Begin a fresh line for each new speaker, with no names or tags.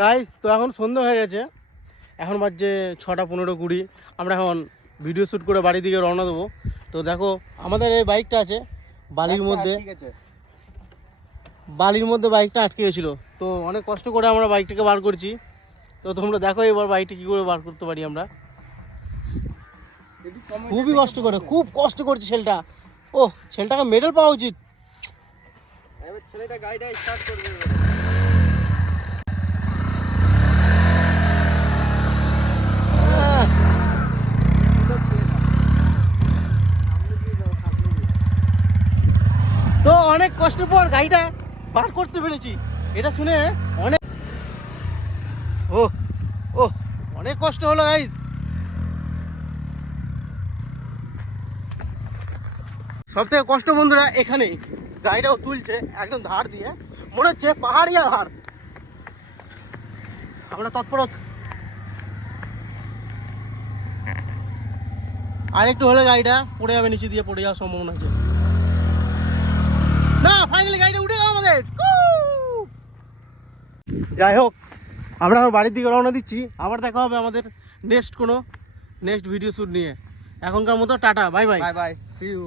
Guys তো এখন সন্ধ্যা হয়ে গেছে। এখন বাজছে ছটা পনেরো কুড়ি। আমরা এখন ভিডিও শ্যুট করে বাড়ির দিকে রওনা দেবো। তো দেখো আমাদের এই বাইকটা আছে বালির মধ্যে। বালির মধ্যে বাইকটা আটকে গেছিল। তো অনেক কষ্ট করে আমরা বাইকটাকে বার করছি। তো তোমরা দেখো এবার বাইকটা কী করে বার করতে পারি আমরা। খুবই কষ্ট করে খুব কষ্ট করছে ছেলেটা। ও ছেলেটাকে মেডেল পাওয়া উচিত।
ছেলেটা গাড়িটা স্টার্ট করবে
আহ, তো অনেক কষ্টের পর গাড়িটা বার করতে পেরেছি। এটা শুনে অনেক ও ও, অনেক কষ্ট হলো গাইজ সব থেকে কষ্ট বন্ধুরা এখানেই গাড়িটাও তুলছে, একদম ধার দিয়ে। মনে হচ্ছে পাহাড়িয়া ধার। আমরা তৎপর আর একটু হলে গাড়িটা পড়ে যাবে, নিচে দিয়ে পড়ে যাওয়ার সম্ভাবনা আছে। যাই হোক আমরা বাড়ির দিকে রওনা দিচ্ছি। আবার দেখা হবে আমাদের নেক্সট কোনো নেক্সট ভিডিও শ্যুট নিয়ে। এখনকার মতো tata bye bye
bye bye see you